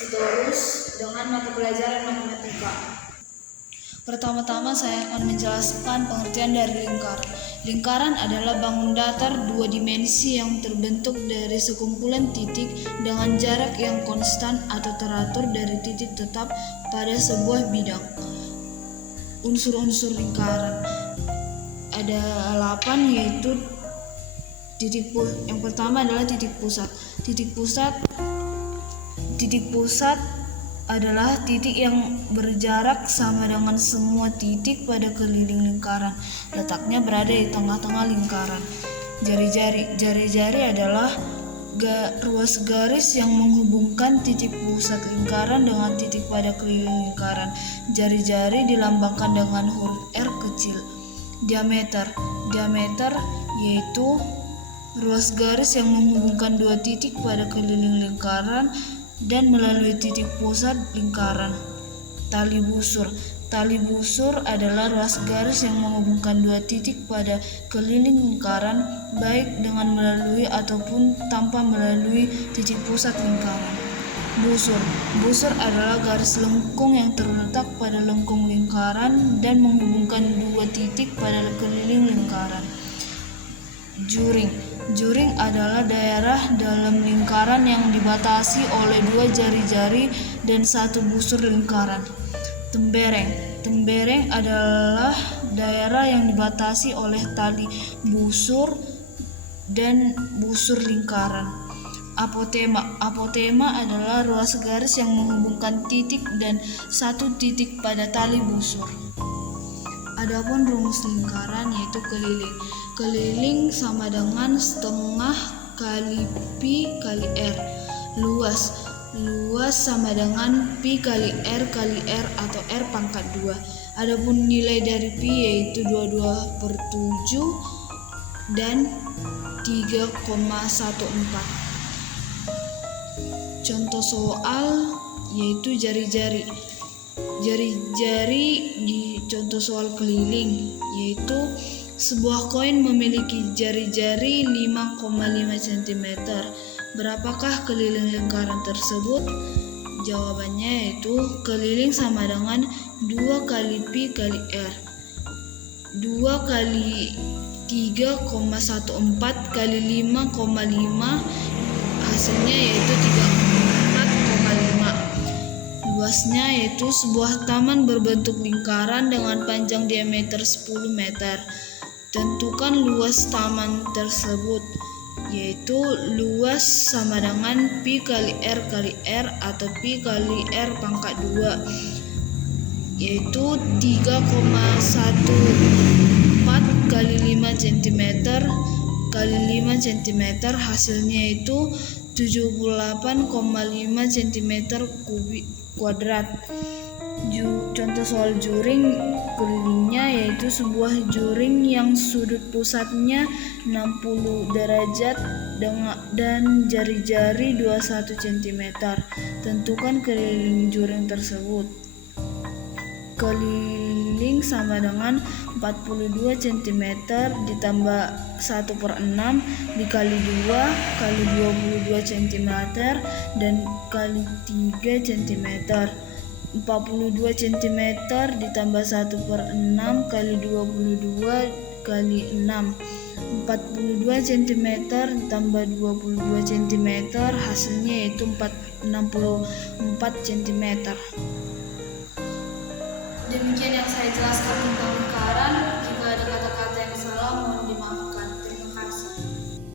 Sitorus dengan mata pelajaran matematika. Pertama-tama saya akan menjelaskan pengertian dari lingkaran. Lingkaran adalah bangun datar dua dimensi yang terbentuk dari sekumpulan titik dengan jarak yang konstan atau teratur dari titik tetap pada sebuah bidang. Unsur-unsur lingkaran ada 8, yaitu yang pertama adalah titik pusat. Titik pusat adalah titik yang berjarak sama dengan semua titik pada keliling lingkaran. Letaknya berada di tengah-tengah lingkaran. Jari-jari adalah ruas garis yang menghubungkan titik pusat lingkaran dengan titik pada keliling lingkaran. Jari-jari dilambangkan dengan huruf R kecil. Diameter yaitu ruas garis yang menghubungkan dua titik pada keliling lingkaran dan melalui titik pusat lingkaran. Tali busur adalah ruas garis yang menghubungkan dua titik pada keliling lingkaran, baik dengan melalui ataupun tanpa melalui titik pusat lingkaran. Busur adalah garis lengkung yang terletak pada lengkung lingkaran dan menghubungkan dua titik pada keliling lingkaran. Juring adalah daerah dalam lingkaran yang dibatasi oleh dua jari-jari dan satu busur lingkaran. Tembereng adalah daerah yang dibatasi oleh tali busur dan busur lingkaran. Apotema adalah ruas garis yang menghubungkan titik dan satu titik pada tali busur. Adapun rumus lingkaran yaitu keliling. Keliling sama dengan setengah kali pi kali r. Luas sama dengan pi kali r atau r pangkat 2. Adapun nilai dari pi yaitu 22/7 dan 3,14. Contoh soal yaitu jari-jari. Jari-jari di contoh soal keliling yaitu sebuah koin memiliki jari-jari 5,5 cm. Berapakah keliling lingkaran tersebut? Jawabannya yaitu keliling sama dengan 2 kali pi kali r. 2 kali 3,14 kali 5,5 hasilnya yaitu 34,5. Luasnya yaitu sebuah taman berbentuk lingkaran dengan panjang diameter 10 meter. Tentukan luas taman tersebut, yaitu luas sama dengan pi kali r atau pi kali r pangkat 2, yaitu 3,14 kali 5 cm kali 5 cm, hasilnya itu 78,5 cm kuadrat. Contoh soal juring kelilingnya yaitu sebuah juring yang sudut pusatnya 60 derajat dan jari-jari 21 cm. Tentukan keliling juring tersebut. Keliling sama dengan 42 cm ditambah 1/6 dikali 2 kali 22 cm dan kali 3 cm. 42 cm ditambah 1/6 kali 22 kali 6. 42 cm ditambah 22 cm hasilnya yaitu 64 cm. Demikian yang saya jelaskan tentang lingkaran. Jika ada kata-kata yang salah mohon dimaafkan.